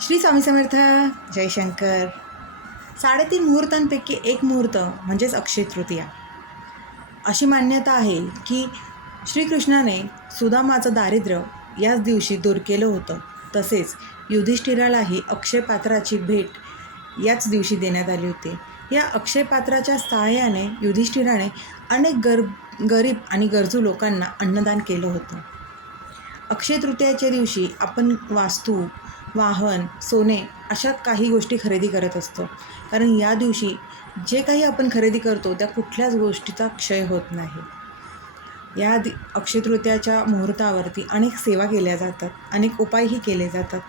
श्री स्वामी समर्थ जयशंकर साडेतीन मुहूर्तांपैकी एक मुहूर्त म्हणजेच अक्षय तृतीया. अशी मान्यता आहे की श्रीकृष्णाने सुदामाचं दारिद्र्य याच दिवशी दूर केलं होतं. तसेच युधिष्ठिरालाही अक्षयपात्राची भेट याच दिवशी देण्यात आली होती. या अक्षयपात्राच्या सहाय्याने युधिष्ठिराने अनेक गर गरीब आणि गरजू लोकांना अन्नदान केलं होतं. अक्षय तृतीयाच्या दिवशी आपण वास्तू वाहन सोने अशा काही गोष्टी खरेदी करत असतो. कारण या दिवशी जे काही आपण खरेदी करतो त्या कुठल्याच गोष्टीचा क्षय होत नाही. या दि अक्षयतृतीयाच्या मुहूर्तावरती अनेक सेवा केल्या जातात अनेक उपायही केले जातात.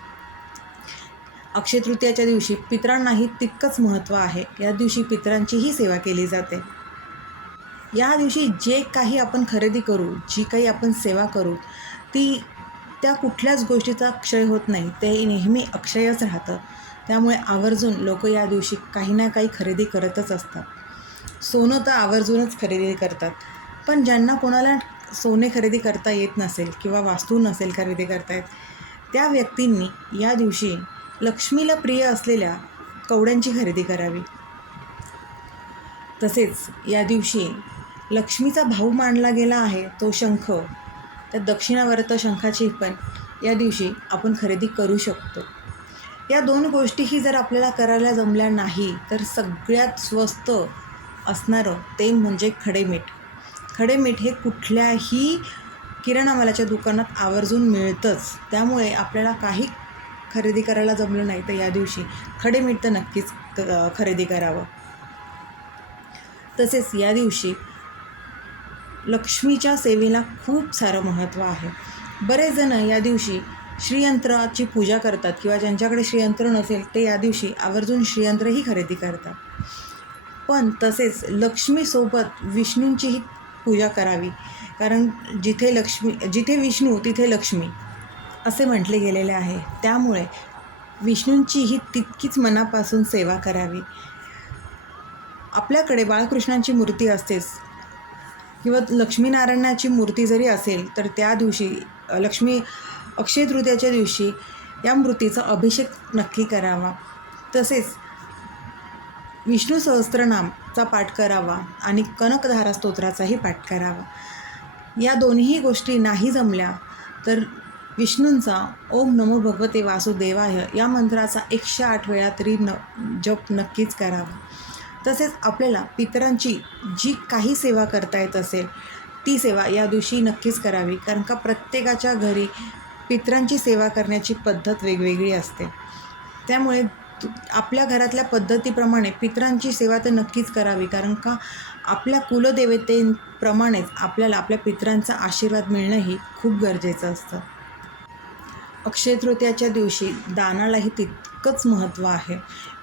अक्षयतृतीयाच्या दिवशी पितरांनाही तितकंच महत्त्व आहे. या दिवशी पितरांचीही सेवा केली जाते. या दिवशी जे काही आपण खरेदी करू जी काही आपण सेवा करू ती त्या कुठल्याच गोष्टीचा क्षय होत नाही. ते नेहमी अक्षयच राहतं. त्यामुळे आवर्जून लोक या दिवशी काही ना काही खरेदी करतच असतात. सोनं तर आवर्जूनच खरेदी करतात. पण ज्यांना कोणाला सोने खरेदी करता येत नसेल किंवा वास्तू नसेल खरेदी करता येत त्या व्यक्तींनी या दिवशी लक्ष्मीला प्रिय असलेल्या कवड्यांची खरेदी करावी. तसेच या दिवशी लक्ष्मीचा भाऊ मानला गेला आहे तो शंख. त्या दक्षिणावर्त शंखाची पण या दिवशी आपण खरेदी करू शकतो. या दोन गोष्टीही जर आपल्याला करायला जमल्या नाही तर सगळ्यात स्वस्त असणारं ते म्हणजे खडेमीठ. खडेमीठ हे कुठल्याही किराणा मालाच्या दुकानात आवर्जून मिळतंच. त्यामुळे आपल्याला काही खरेदी करायला जमलं नाही तर या दिवशी खडेमीठ तर नक्कीच क- खरेदी करावं. तसेच या दिवशी लक्ष्मीच्या सेवेला खूप सारं महत्त्व आहे. बरेच जण या दिवशी श्रीयंत्राची पूजा करतात किंवा ज्यांच्याकडे श्रीयंत्र नसेल ते या दिवशी आवर्जून श्रीयंत्रही खरेदी करतात. पण तसेच लक्ष्मीसोबत विष्णूंचीही पूजा करावी कारण जिथे लक्ष्मी जिथे विष्णू तिथे लक्ष्मी असे म्हटले गेलेले आहे. त्यामुळे विष्णूंचीही तितकीच मनापासून सेवा करावी. आपल्याकडे बाळकृष्णांची मूर्ती असतेच किंवा लक्ष्मीनारायणाची मूर्ती जरी असेल तर त्या दिवशी लक्ष्मी अक्षय तृतीयाच्या दिवशी या मूर्तीचा अभिषेक नक्की करावा. तसेच विष्णू सहस्त्रनामचा पाठ करावा आणि कनकधारा स्तोत्राचाही पाठ करावा. या दोन्ही गोष्टी नाही जमल्या तर विष्णूंचा ओम नमो भगवते वासुदेवाय या मंत्राचा एकशे आठ वेळा तरी न जप नक्कीच करावा. तसेच आपल्याला पितरांची जी काही सेवा करता येत असेल ती सेवा या दिवशी नक्कीच करावी. कारण का प्रत्येकाच्या घरी पितरांची सेवा करण्याची पद्धत वेगवेगळी असते. त्यामुळे आपल्या घरातल्या पद्धतीप्रमाणे पितरांची सेवा तर नक्कीच करावी. कारण का आपल्या कुलदेवतेप्रमाणेच आपल्याला आपल्या पितरांचा आशीर्वाद मिळणंही खूप गरजेचं असतं. अक्षय तृतीयाच्या दिवशी दानालाही तितकंच महत्त्व आहे.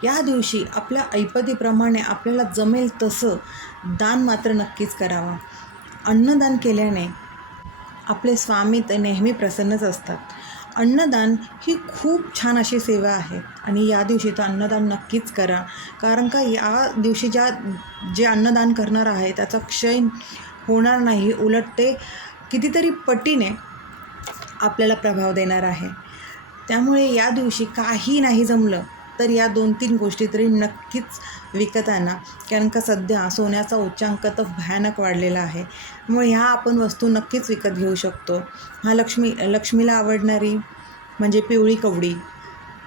या दिवशी आपल्या ऐपतीप्रमाणे आपल्याला जमेल तसं दान मात्र नक्कीच करावं. अन्नदान केल्याने आपले स्वामी ते नेहमी प्रसन्नच असतात. अन्नदान ही खूप छान अशी सेवा आहे आणि या दिवशी तर अन्नदान नक्कीच करा. कारण का या दिवशी ज्या जे अन्नदान करणार आहे त्याचा क्षय होणार नाही. उलट ते कितीतरी पटीने आपल्याला प्रभाव देणार आहे. त्यामुळे या दिवशी काही नाही जमलं तर या दोन तीन गोष्टी तरी नक्कीच विकत आणा कारण का सध्या सोन्याचा उच्चांक तर भयानक वाढलेला आहे. मग ह्या आपण वस्तू नक्कीच विकत घेऊ शकतो. हा लक्ष्मी लक्ष्मीला आवडणारी म्हणजे पिवळी कवडी.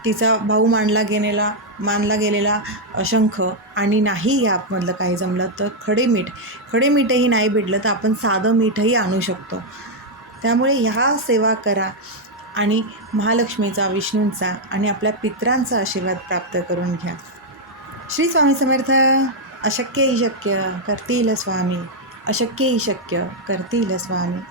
तिचा भाऊ मानला गेलेला मानला गेलेला शंख आणि नाही यामधलं काही जमलं तर खडे मीठ. खडे मीठही नाही भेटलं तर आपण साधं मीठही आणू शकतो. त्यामुळे ह्या सेवा करा आणि महालक्ष्मीचा विष्णूंचा आणि आपल्या पित्रांचा आशीर्वाद प्राप्त करून घ्या. श्री स्वामी समर्थ अशक्य ही शक्य करतील स्वामी. अशक्य ही शक्य करतील स्वामी.